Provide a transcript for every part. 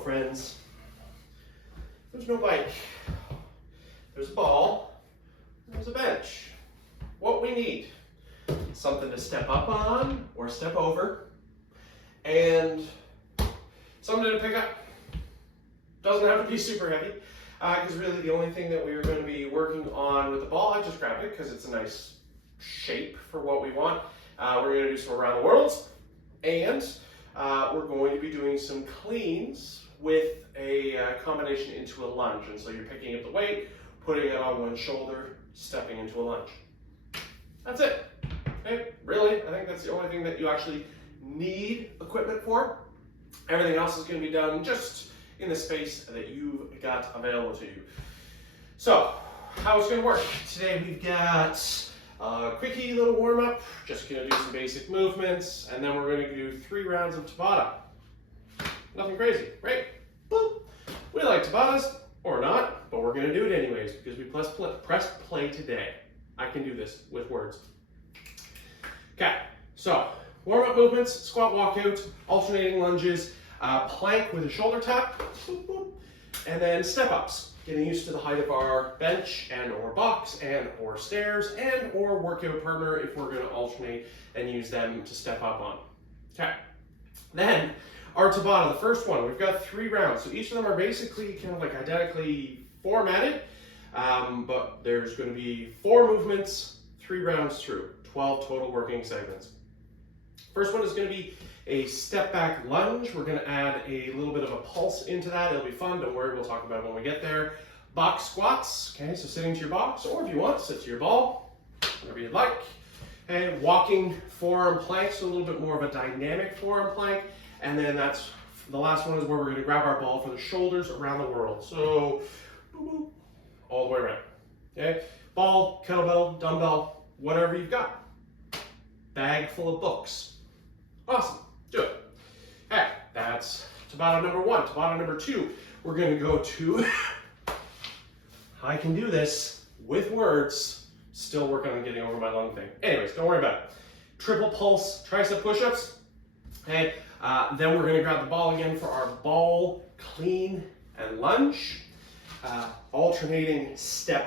friends. There's no bike. There's a ball. There's a bench. What we need, something to step up on or step over, and something to pick up. Doesn't have to be super heavy, because really the only thing that we are going to be working on with the ball, I just grabbed it because it's a nice shape for what we want. We're going to do some around the worlds, and we're going to be doing some cleans with a combination into a lunge. And so you're picking up the weight, putting it on one shoulder, stepping into a lunge. That's it. Okay? Really, I think that's the only thing that you actually need equipment for. Everything else is going to be done just in the space that you've got available to you. So, how it's going to work. Today we've got a quickie little warm up, just going to do some basic movements, and then we're going to do 3 rounds of Tabata. Nothing crazy, right? Boop. We like Tabatas, or not, but we're going to do it anyways because we press play today. I can do this with words. Okay, so warm up movements, squat walkout, alternating lunges, plank with a shoulder tap, boop, boop, and then step ups, getting used to the height of our bench and or box and or stairs and or workout partner if we're going to alternate and use them to step up on. Okay, then our Tabata, the first one, we've got 3 rounds. So each of them are basically kind of like identically formatted, but there's going to be 4 movements, 3 rounds through, 12 total working segments. First one is going to be a step back lunge. We're going to add a little bit of a pulse into that. It'll be fun. Don't worry, we'll talk about it when we get there. Box squats. Okay, so sitting to your box, or if you want, sit to your ball, whatever you'd like. Okay, walking forearm plank, so a little bit more of a dynamic forearm plank. And then that's the last one is where we're going to grab our ball for the shoulders around the world. So boop, boop, all the way around. Okay, ball, kettlebell, dumbbell, whatever you've got. Bag full of books. Awesome. Do it. Okay, that's Tabata number 1. Tabata number 2, we're going to go to, I can do this with words, still working on getting over my lung thing. Anyways, don't worry about it. Triple pulse tricep push-ups. Okay, then we're going to grab the ball again for our ball, clean, and lunge. Alternating step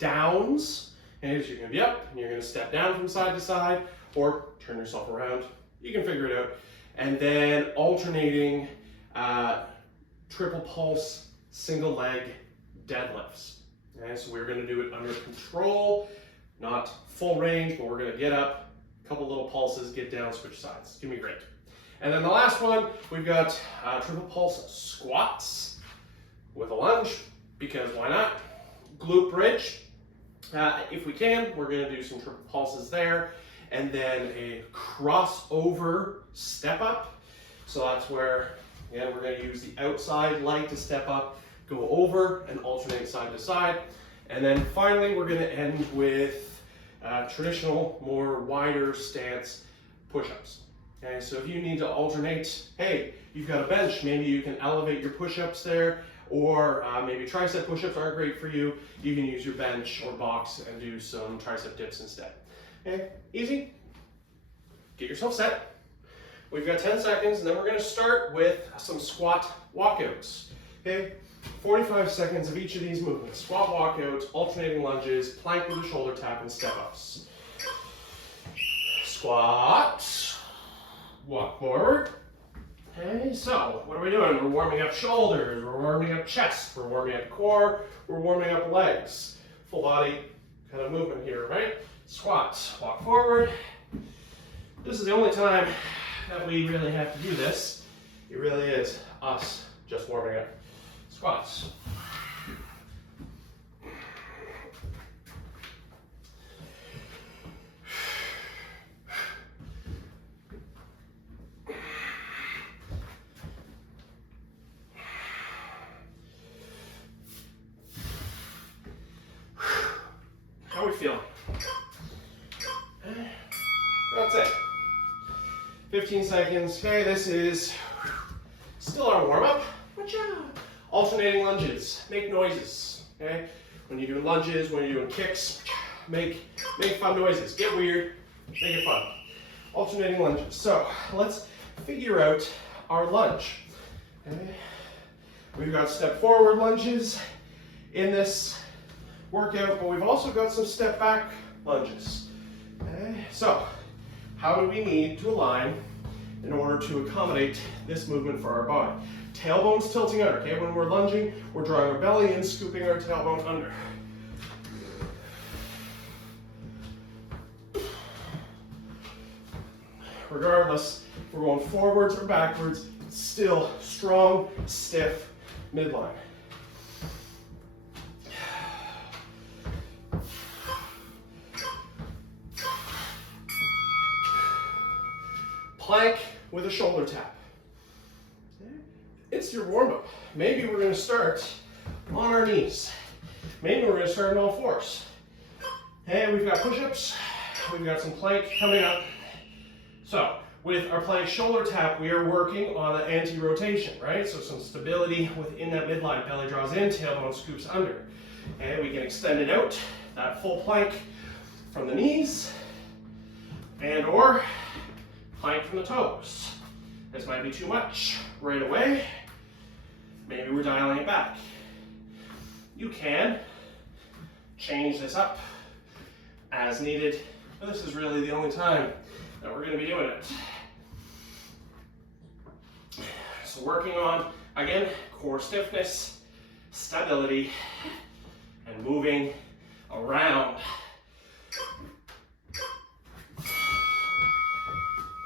downs. Okay, so you're going to be up, and you're going to step down from side to side, or turn yourself around. You can figure it out. And then alternating triple pulse, single leg deadlifts. Okay, so we're going to do it under control, not full range, but we're going to get up, a couple little pulses, get down, switch sides. It's going to be great. And then the last one, we've got triple pulse squats with a lunge, because why not? Glute bridge. If we can, we're going to do some triple pulses there. And then a crossover step up. So that's where, again, we're going to use the outside leg to step up, go over, and alternate side to side. And then finally, we're going to end with traditional, more wider stance push-ups. Okay, so if you need to alternate, hey, you've got a bench, maybe you can elevate your push-ups there, or maybe tricep push-ups aren't great for you, you can use your bench or box and do some tricep dips instead. Okay, easy. Get yourself set. We've got 10 seconds, and then we're going to start with some squat walkouts. Okay, 45 seconds of each of these movements. Squat walkouts, alternating lunges, plank with a shoulder tap, and step ups. Squat. Walk forward. Okay, so what are we doing? We're warming up shoulders, we're warming up chest, we're warming up core, we're warming up legs. Full body kind of movement here, right? Squats, walk forward. This is the only time that we really have to do this. It really is us just warming up. Squats. How are we feeling? That's it. 15 seconds. Okay, this is still our warm-up. Alternating lunges. Make noises. Okay? When you're doing lunges, when you're doing kicks, make fun noises. Get weird. Make it fun. Alternating lunges. So let's figure out our lunge. Okay? We've got step forward lunges in this workout, but we've also got some step back lunges. Okay? So, how do we need to align in order to accommodate this movement for our body? Tailbone's tilting under, okay? When we're lunging, we're drawing our belly in, scooping our tailbone under. Regardless, if we're going forwards or backwards, still strong, stiff midline. Plank with a shoulder tap. It's your warm-up. Maybe we're going to start on our knees. Maybe we're going to start on all fours. And we've got push-ups. We've got some plank coming up. So, with our plank shoulder tap, we are working on an anti-rotation, right? So some stability within that midline. Belly draws in, tailbone scoops under. And we can extend it out, that full plank from the knees, and or plank from the toes. This might be too much right away. Maybe we're dialing it back. You can change this up as needed, but this is really the only time that we're going to be doing it. So working on, again, core stiffness, stability, and moving around.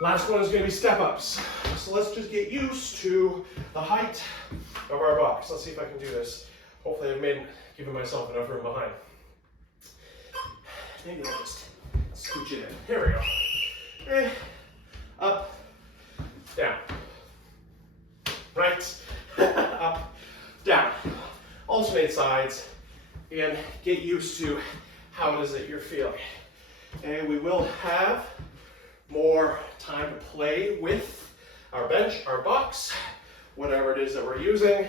Last one is going to be step ups. So let's just get used to the height of our box. Let's see if I can do this. Hopefully I've given myself enough room behind. Maybe I'll just scooch it in. Here we go. Up, down. Right, up, down. Alternate sides. Again, get used to how it is that you're feeling. And we will have more time to play with our bench, our box, whatever it is that we're using.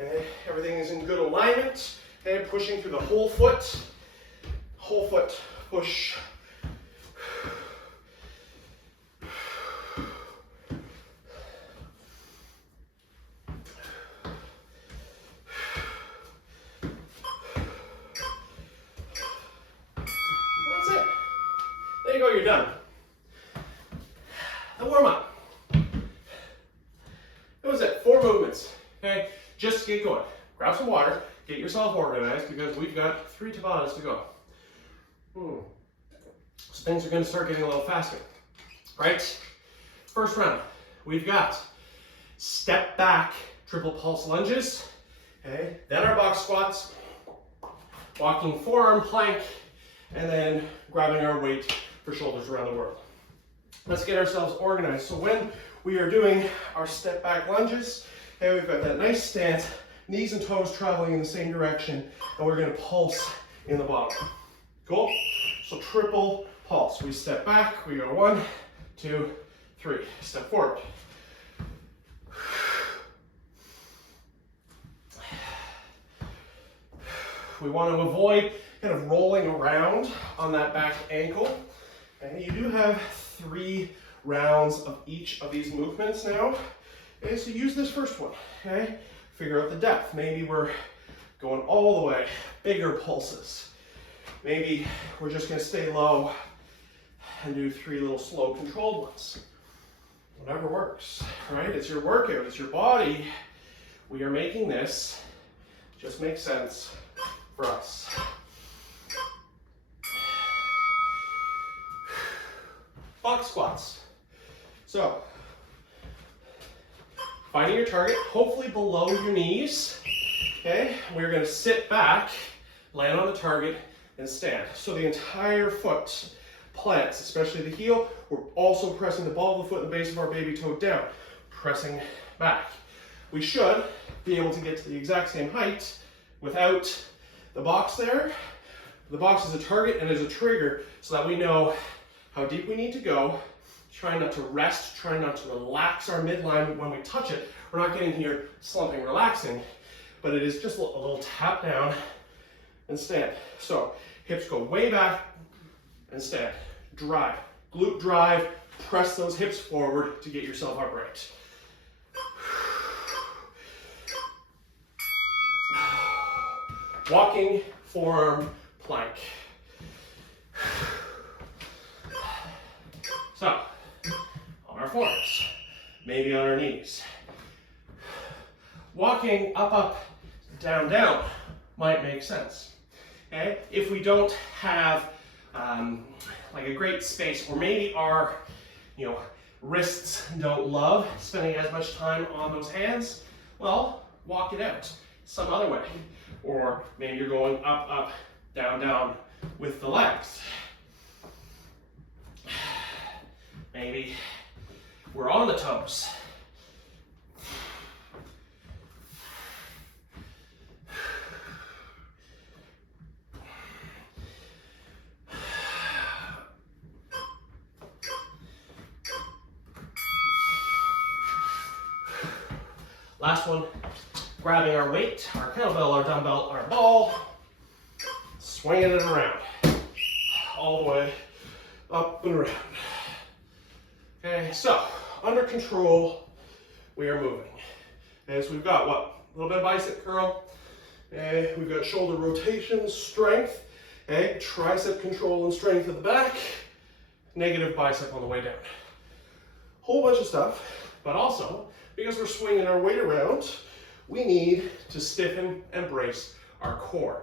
Okay, everything is in good alignment. Okay, pushing through the whole foot push. That's it. There you go, you're done. The warm-up. That was it, 4 movements. Okay, just get going. Grab some water, get yourself organized because we've got 3 tabatas to go. So things are going to start getting a little faster, right? First round, we've got step back triple pulse lunges, okay? Then our box squats, walking forearm plank, and then grabbing our weight for shoulders around the world. Let's get ourselves organized. So when we are doing our step back lunges, okay, we've got that nice stance, knees and toes traveling in the same direction, and we're going to pulse in the bottom. Cool? So triple pulse. We step back, we go 1, 2, 3. Step forward. We want to avoid kind of rolling around on that back ankle. And you do have 3 rounds of each of these movements now. Okay, so use this first one, okay? Figure out the depth. Maybe we're going all the way, bigger pulses. Maybe we're just going to stay low and do 3 little slow controlled ones. Whatever works, right? It's your workout, it's your body. We are making this just make sense for us. Box squats. So, finding your target, hopefully below your knees. Okay, we're going to sit back, land on the target, and stand. So the entire foot plants, especially the heel. We're also pressing the ball of the foot and the base of our baby toe down, pressing back. We should be able to get to the exact same height without the box there. The box is a target and is a trigger so that we know how deep we need to go. Try not to rest, try not to relax our midline when we touch it. We're not getting here slumping, relaxing, but it is just a little tap down and stand. So hips go way back and stand. Drive, glute drive, press those hips forward to get yourself upright. Walking forearm plank. So, on our forearms, maybe on our knees. Walking up, up, down, down might make sense. Okay? If we don't have like a great space, or maybe our wrists don't love spending as much time on those hands, well, walk it out some other way. Or maybe you're going up, up, down, down with the legs. Maybe we're on the toes. Last one, grabbing our weight, our kettlebell, our dumbbell, our ball, swinging it around, all the way up and around. Okay, so under control, we are moving. Okay, so we've got what? A little bit of bicep curl. Okay, we've got shoulder rotation, strength. Okay, tricep control and strength at the back. Negative bicep on the way down. Whole bunch of stuff, but also, because we're swinging our weight around, we need to stiffen and brace our core.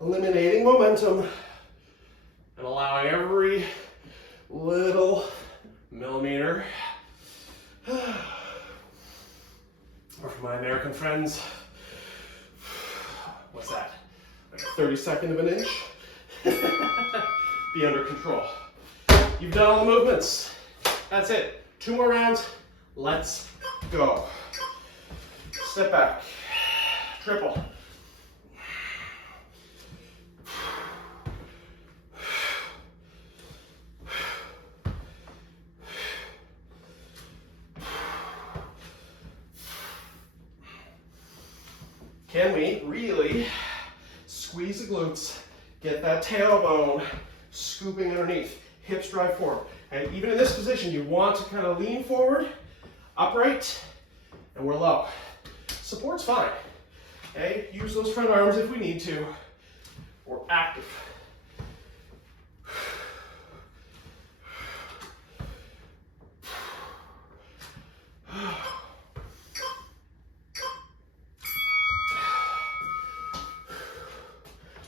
Eliminating momentum and allowing every little millimeter, or for my American friends, what's that? Like a 32nd of an inch? Be under control. You've done all the movements. That's it. 2 more rounds. Let's go. Step back. Triple. Can we really squeeze the glutes, get that tailbone scooping underneath, hips drive forward. And even in this position, you want to kind of lean forward, upright, and we're low. Support's fine. Okay, use those front arms if we need to. We're active.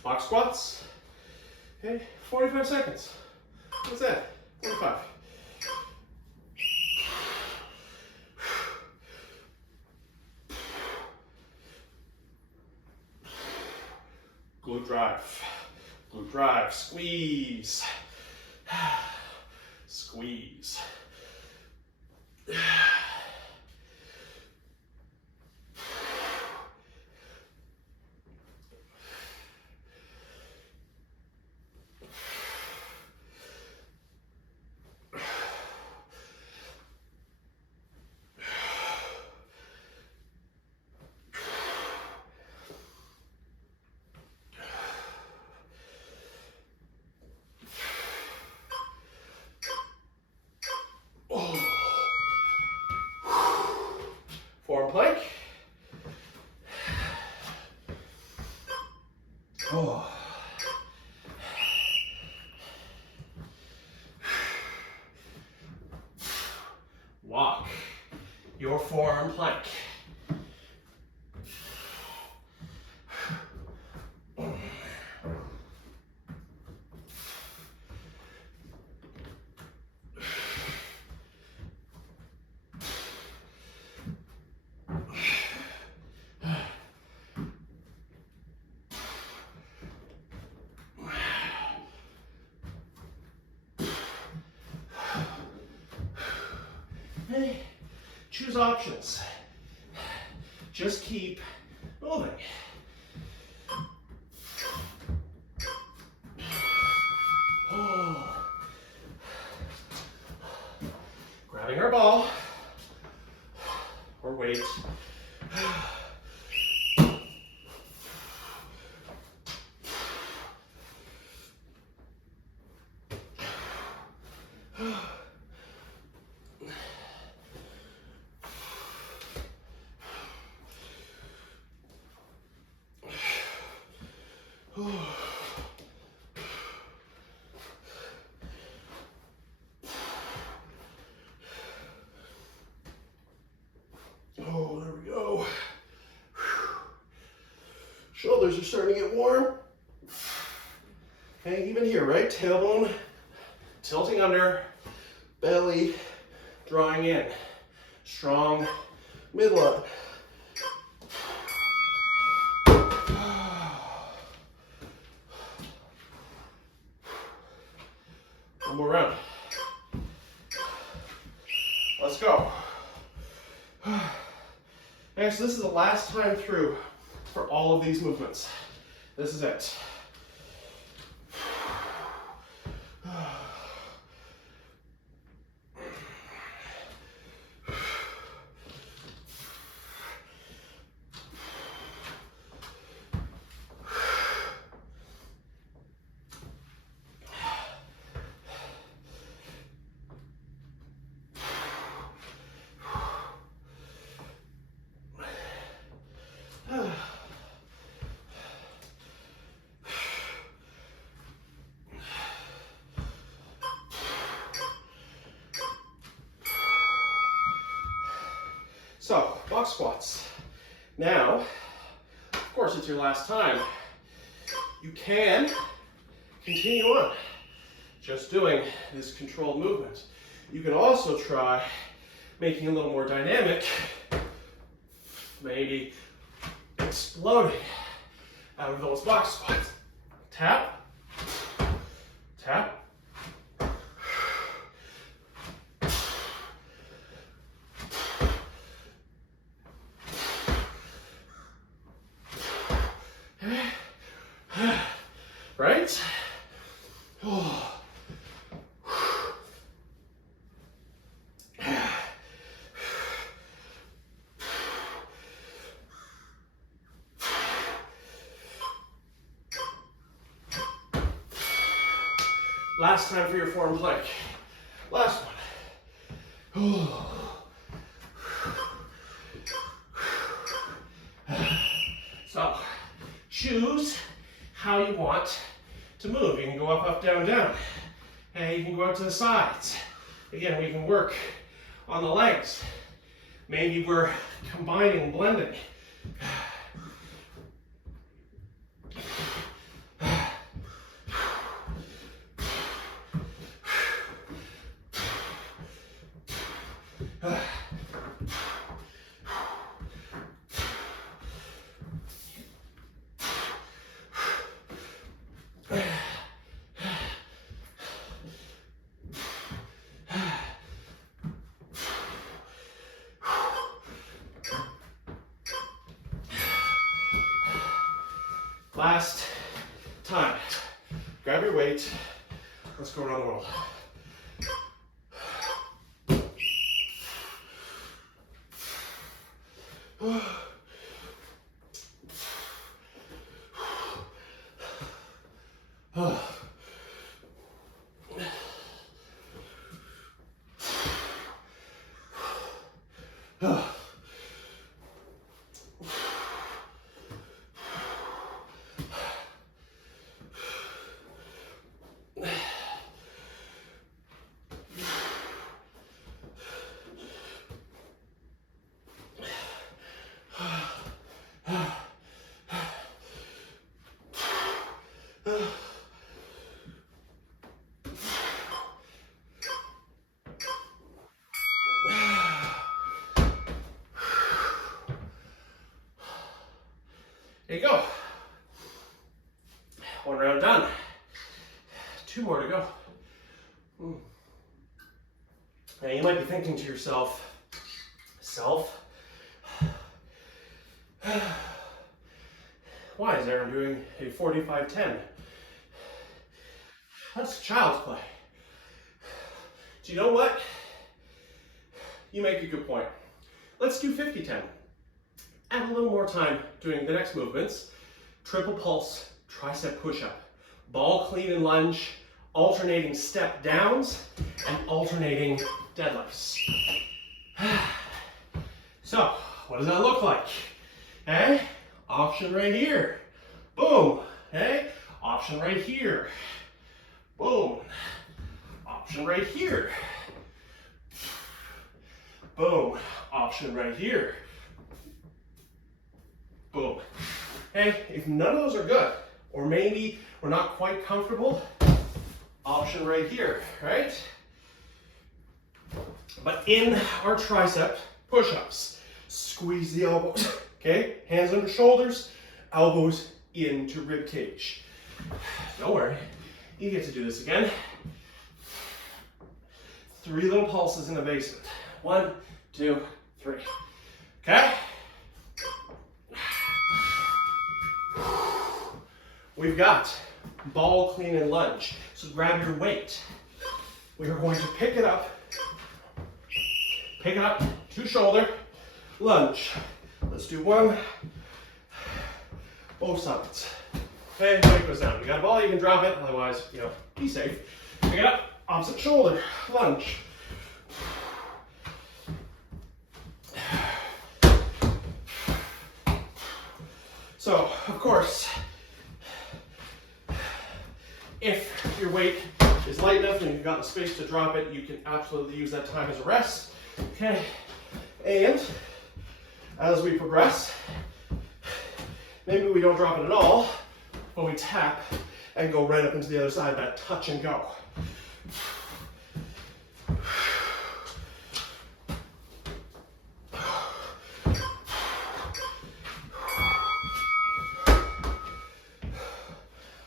Box squats. Okay, 45 seconds. What's that? 45. Glute drive. Glute drive. Squeeze. Squeeze. Forearm plank. Oh. Walk your forearm plank. Hey, choose options. Just keep moving. Oh. Grabbing our ball or weight. Shoulders are starting to get warm. Okay, even here, right? Tailbone tilting under, belly drawing in. Strong midline. One more round. Let's go. Okay, so this is the last time through for all of these movements. This is it. So, box squats. Now, of course, it's your last time. You can continue on just doing this controlled movement. You can also try making it a little more dynamic, maybe exploding out of those box squats. Tap, tap. Right? Oh. Last time for your forearm plank. Last one. So, choose how you want to move. You can go up, up, down, down. And you can go out to the sides. Again, we can work on the legs. Maybe we're combining, blending. Last time. Grab your weight. Let's go around the world. There you go. One round done. Two more to go. Now you might be thinking to yourself, why is Aaron doing a 45-10? That's child's play. Do you know what? You make a good point. Let's do 50-10. Add a little more time doing the next movements. Triple pulse, tricep push-up, ball clean and lunge, alternating step downs, and alternating deadlifts. So, what does that look like? Okay, option right here. Boom. Okay, option right here. Boom. Option right here. Boom. Option right here. Boom. Okay, if none of those are good, or maybe we're not quite comfortable, option right here, right? But in our tricep push-ups, squeeze the elbows, okay? Hands under shoulders, elbows into rib cage. Don't worry, you get to do this again. 3 little pulses in the basement. 1, 2, 3. Okay? We've got ball clean and lunge. So grab your weight. We are going to pick it up, to shoulder, lunge. Let's do 1, both sides. Okay, weight goes down. You got a ball, you can drop it, otherwise, be safe. Pick it up, opposite shoulder, lunge. So, of course, if your weight is light enough and you've got the space to drop it, you can absolutely use that time as a rest. Okay, and as we progress, maybe we don't drop it at all, but we tap and go right up into the other side, that touch and go.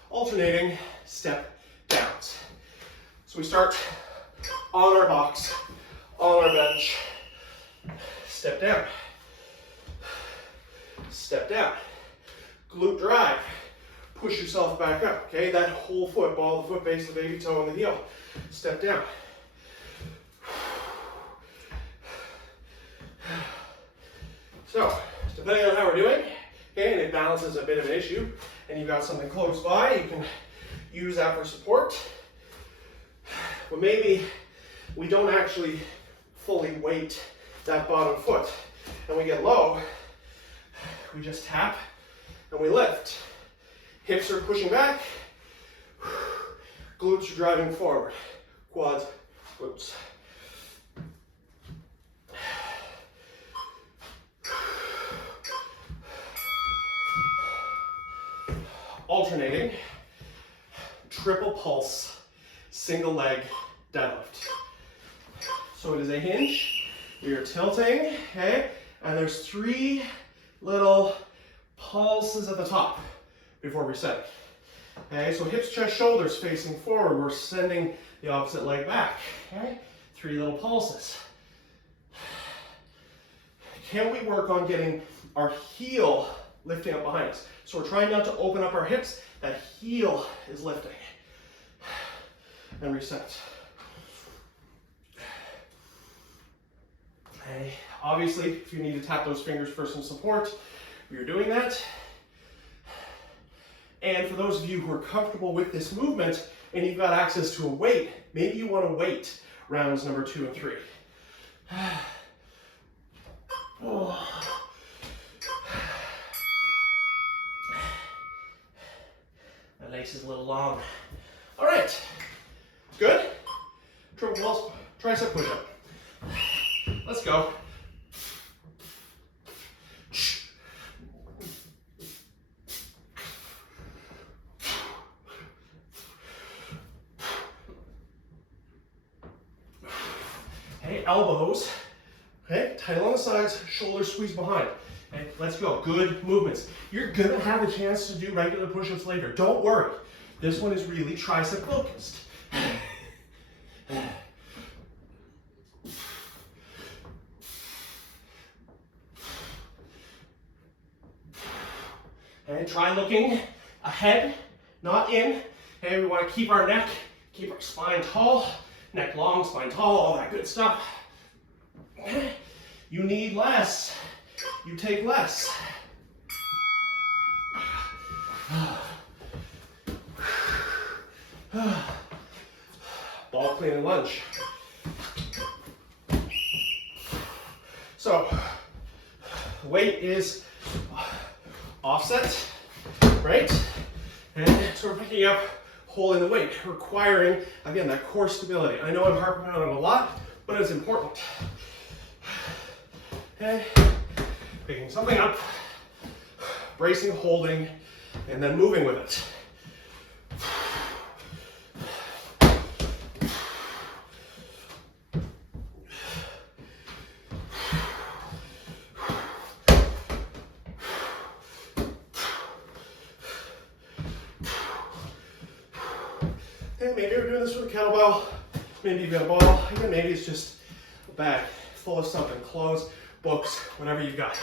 Alternating step downs. So we start on our box, on our bench, step down, step down, glute drive, push yourself back up, okay? That whole foot, ball of the foot, base of the baby toe, and the heel, step down. So, depending on how we're doing, okay, and if balance is a bit of an issue, and you've got something close by, you can use that for support. But maybe we don't actually fully weight that bottom foot, and we get low, we just tap and we lift. Hips are pushing back, glutes are driving forward, quads, glutes. Alternating, triple pulse, single leg deadlift. So it is a hinge, you're tilting, okay? And there's 3 little pulses at the top before resetting. Okay, so hips, chest, shoulders facing forward, we're sending the opposite leg back, okay? 3 little pulses. Can we work on getting our heel lifting up behind us? So we're trying not to open up our hips, that heel is lifting. And reset. Okay, obviously, if you need to tap those fingers for some support, you're doing that. And for those of you who are comfortable with this movement and you've got access to a weight, maybe you want to weight rounds number 2 and 3. Oh. My lace is a little long. All right, good. Triple pulse, tricep push-up. Let's go. Okay, elbows. Okay, tight along the sides, shoulders squeeze behind. Okay, let's go. Good movements. You're gonna have a chance to do regular push-ups later. Don't worry. This one is really tricep focused. And try looking ahead, not in. Okay, we want to keep our neck, keep our spine tall, neck long, spine tall, all that good stuff. You need less. You take less. Ball clean and lunge. So, weight is offset, right? And so we're picking up, holding the weight, requiring, again, that core stability. I know I'm harping on it a lot, but it's important. Okay, picking something up, bracing, holding, and then moving with it. Okay, maybe you're doing this with a kettlebell. Maybe you've got a ball. Again, maybe it's just a bag full of something, clothes, books, whatever you've got.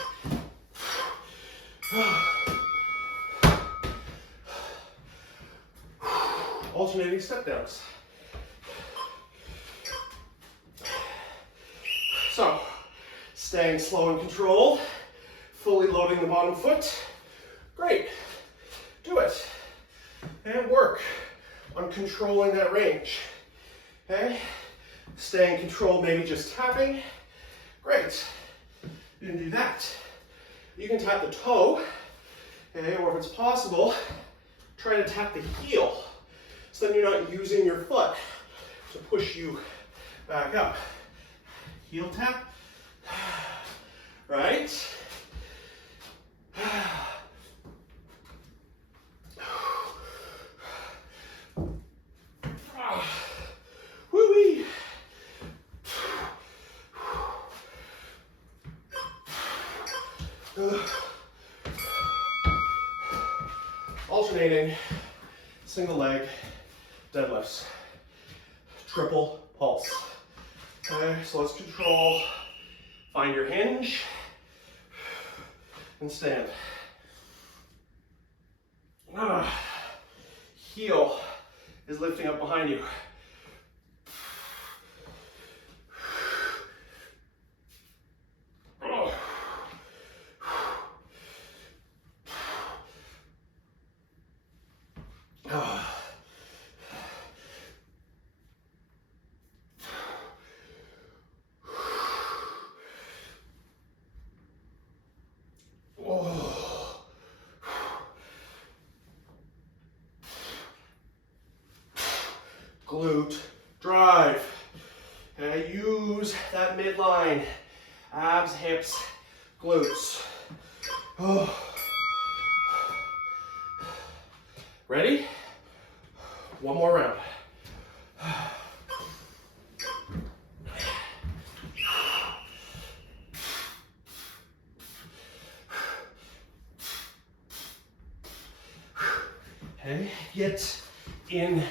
Alternating step downs. So, staying slow and controlled, fully loading the bottom foot. Great. Do it. And work on controlling that range. Okay? Staying controlled, maybe just tapping. Great. You can do that. You can tap the toe, okay, or if it's possible, try to tap the heel. So then you're not using your foot to push you back up. Heel tap, right? Woo-wee. Alternating single leg deadlifts, triple pulse. Okay, so let's control, find your hinge, and stand. Heel is lifting up behind you. Glute drive. Okay, use that midline. Abs, hips, glutes. Oh. Ready? One more round. Okay, get in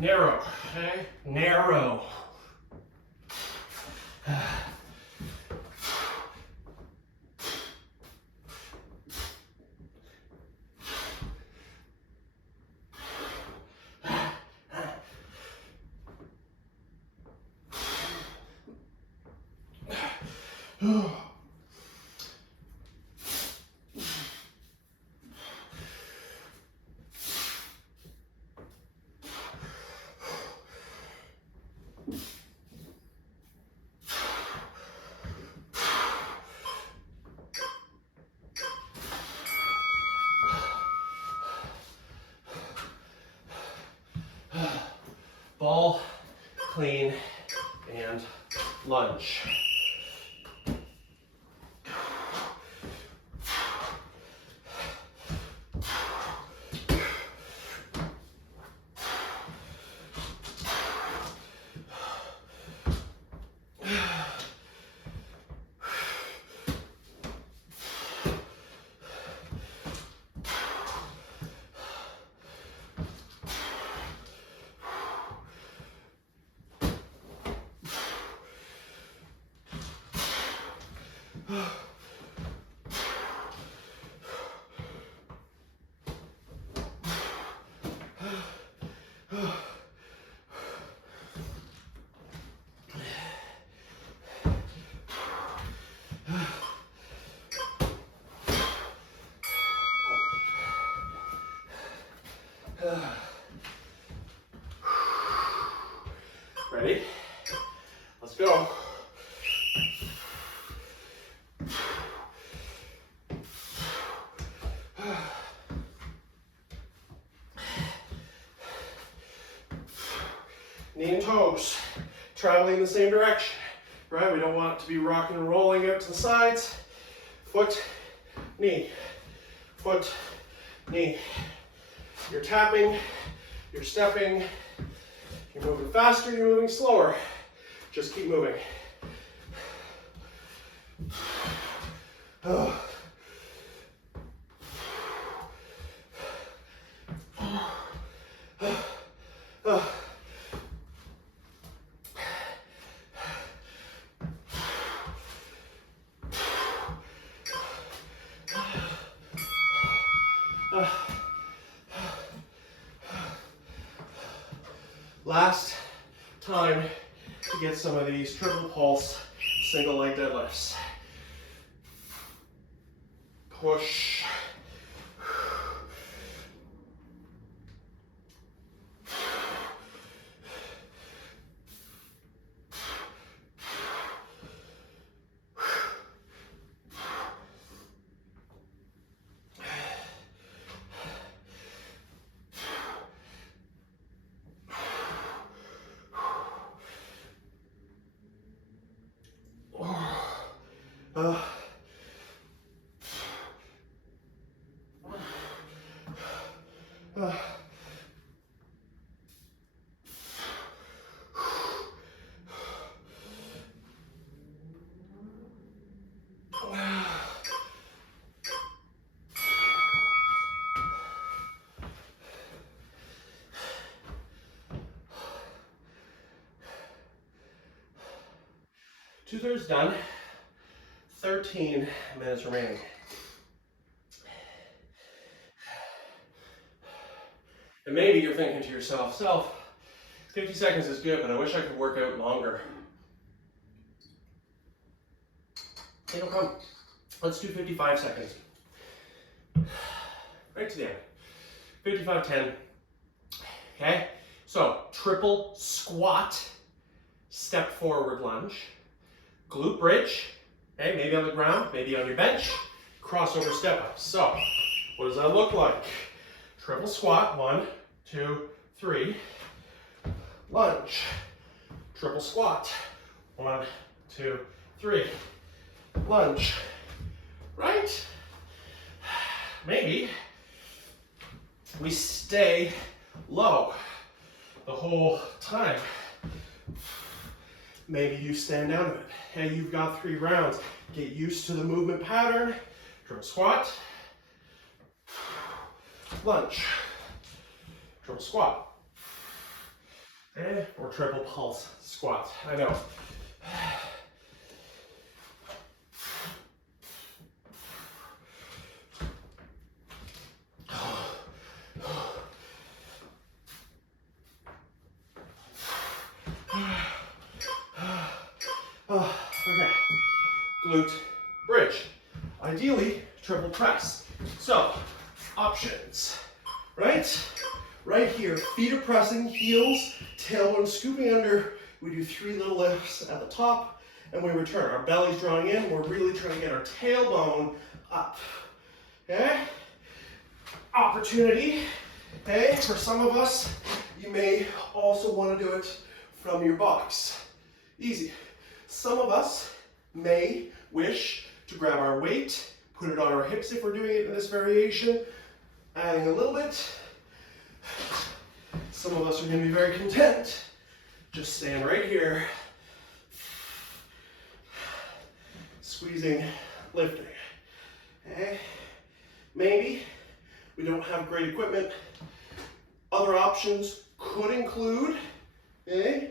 narrow, okay? Narrow. Ball, clean, and lunge. Ready? Let's go. Knee and toes traveling in the same direction, right? We don't want it to be rocking and rolling out to the sides. Foot, knee, foot, knee. You're tapping, you're stepping, you're moving faster, you're moving slower. Just keep moving. Oh. Last time to get some of these triple pulse single leg deadlifts. Push. Two-thirds done, 13 minutes remaining. And maybe you're thinking to yourself, 50 seconds is good, but I wish I could work out longer. Okay, no problem. Let's do 55 seconds. Right to the end. 55-10. Okay, so triple squat, step forward lunge, glute bridge, okay, maybe on the ground, maybe on your bench, crossover step up. So, what does that look like? Triple squat, 1, 2, 3, lunge, triple squat, 1, 2, 3, lunge, right? Maybe we stay low the whole time. Maybe you stand down a bit. Hey, you've got 3 rounds. Get used to the movement pattern. Triple squat, lunge, triple squat, or triple pulse squat. I know. Okay, glute bridge. Ideally, triple press. So, options, right? Right here, feet are pressing, heels, tailbone scooping under. We do 3 little lifts at the top, and we return. Our belly's drawing in. We're really trying to get our tailbone up. Okay? Opportunity. Okay? For some of us, you may also want to do it from your box. Easy. Some of us may wish to grab our weight, put it on our hips if we're doing it in this variation, adding a little bit. Some of us are going to be very content. Just stand right here, squeezing, lifting. Okay? Maybe we don't have great equipment. Other options could include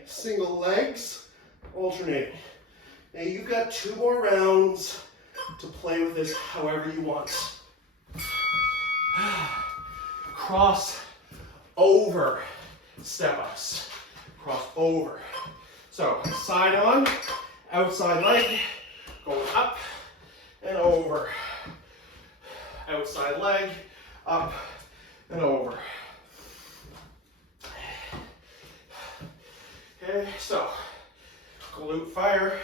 single legs, alternating. Now you've got 2 more rounds to play with this however you want. Cross over step ups. Cross over. So side on, outside leg, going up and over. Outside leg, up and over. Okay, so glute fire.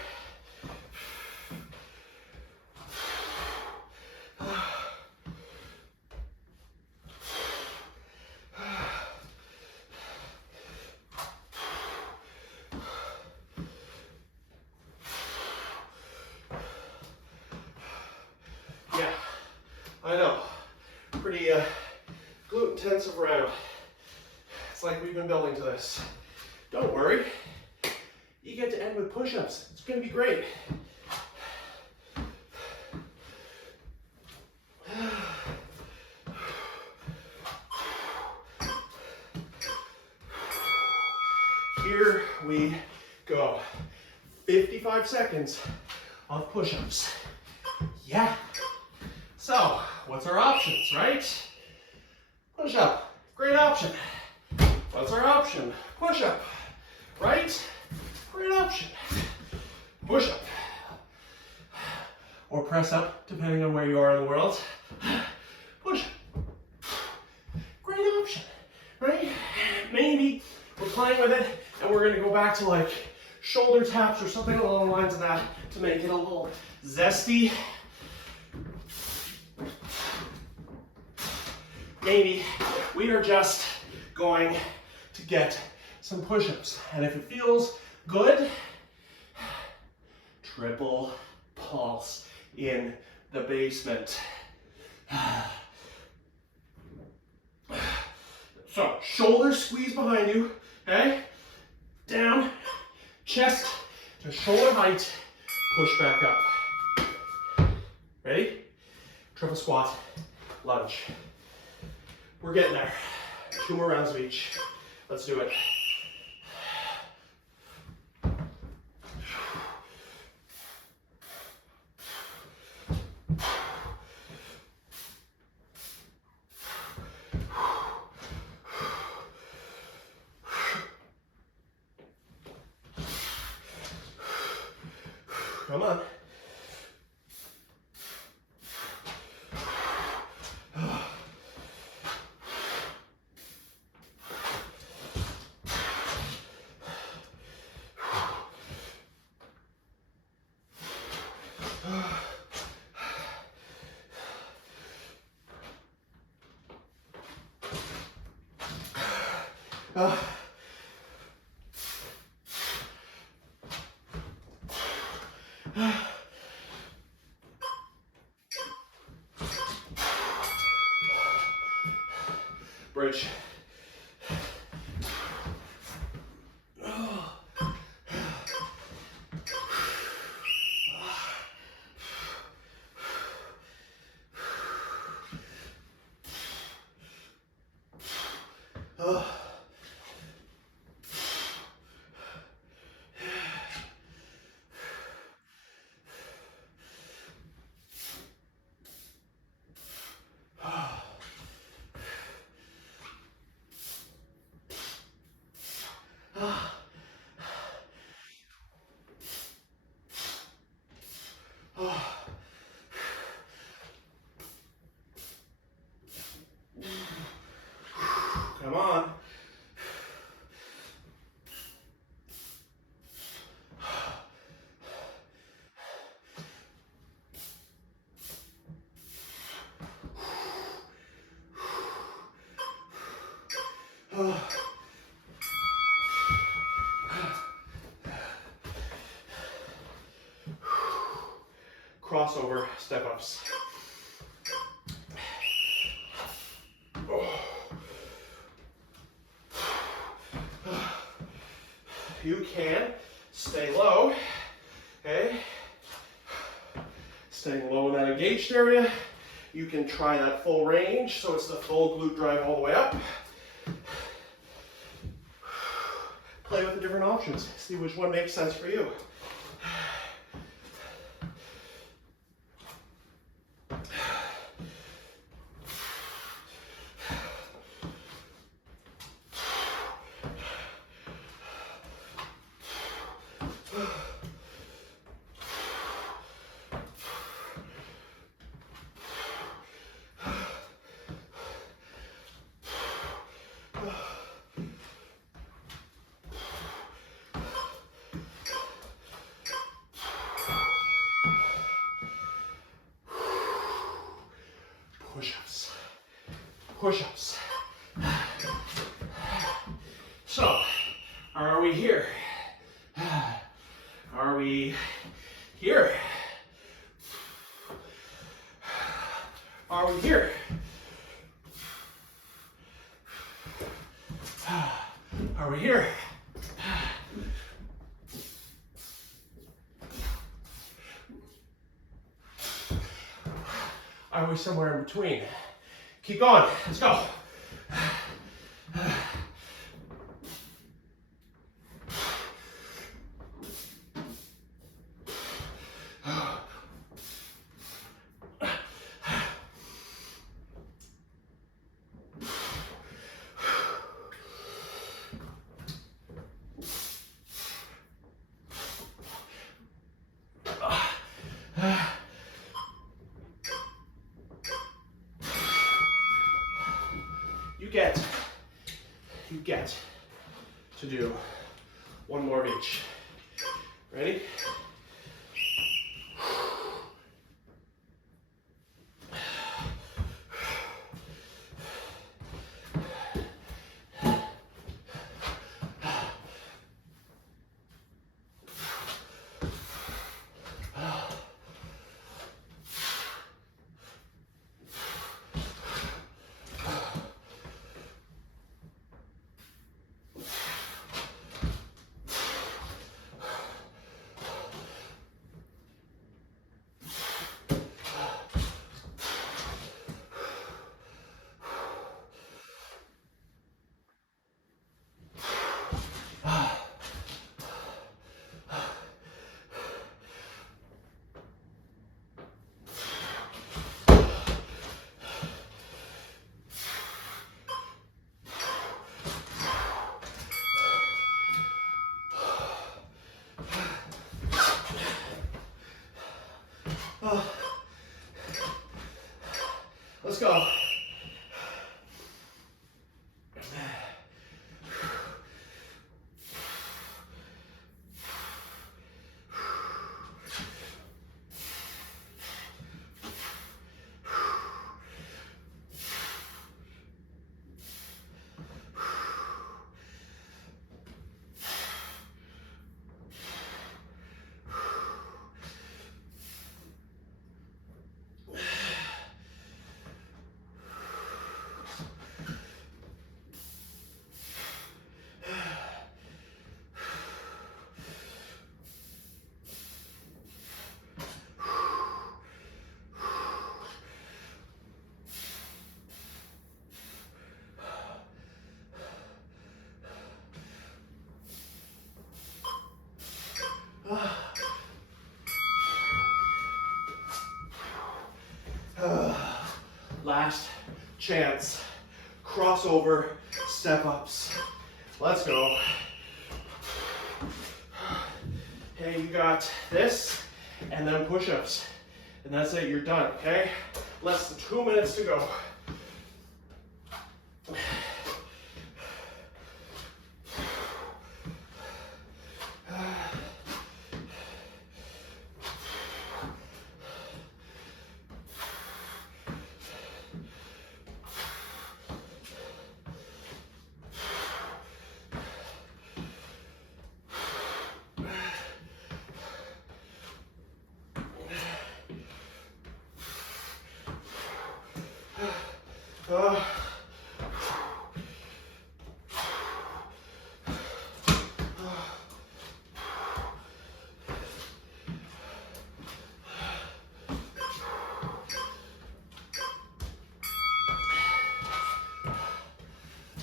Yeah, I know. pretty glute intensive round. It's like we've been building to this. Don't worry. You get to end with push-ups. It's going to be great. Here we go. 55 seconds of push-ups. Yeah. So, what's our options, right? Push-up, great option. What's our option? Push-up, right? Great option. Push-up. Or press up, depending on where you are in the world. Push-up. Great option, right? Maybe we're playing with it and we're gonna go back to like shoulder taps or something along the lines of that to make it a little zesty. Maybe we are just going to get some push-ups. And if it feels good, triple pulse in the basement. So, shoulders squeeze behind you, okay? Down, chest to shoulder height, push back up. Ready? Triple squat, lunge. We're getting there. 2 more rounds of each. Let's do it. Come on. Bridge. Come on. Crossover step-ups. You can stay low, okay? Staying low in that engaged area. You can try that full range, so it's the full glute drive all the way up. Play with the different options. See which one makes sense for you. Push-ups. Push-ups. So, are we here? Are we here? Are we here? Are we somewhere in between? Keep going. Let's go. You get to do one more of each. Ready? Let's go. Last chance. Crossover step ups. Let's go. Okay, you got this, and then push-ups. And that's it, you're done, okay? Less than 2 minutes to go.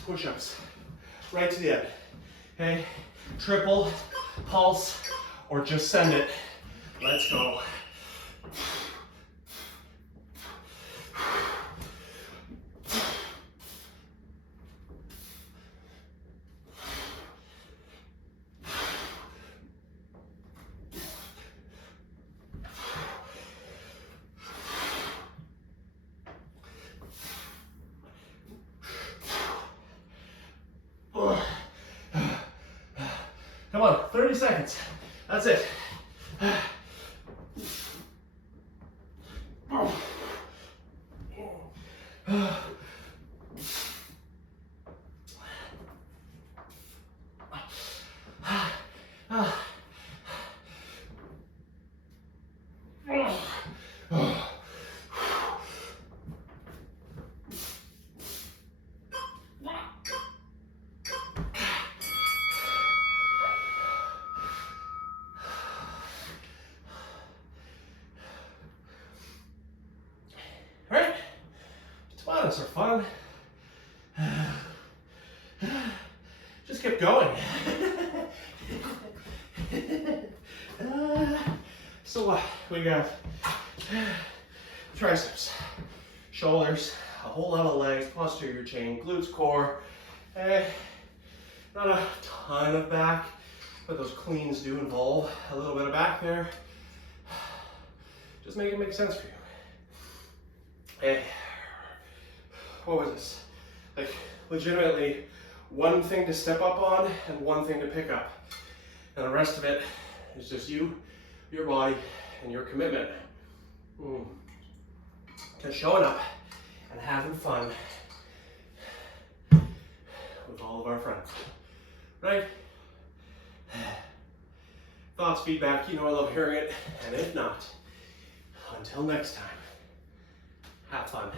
Push-ups, right to the end, okay? Triple, pulse, or just send it. Let's go. Come on, 30 seconds. That's it. tabatas are fun. Just keep going. So we got triceps, shoulders, a whole lot of legs, posterior chain, glutes, core. Not a ton of back, but those cleans do involve a little bit of back there. Just make it make sense for you. Hey, what was this? Like, legitimately, one thing to step up on and one thing to pick up. And the rest of it is just you, your body, and your commitment to showing up and having fun with all of our friends, right? Thoughts, feedback, you know I love hearing it, and if not, until next time, have fun.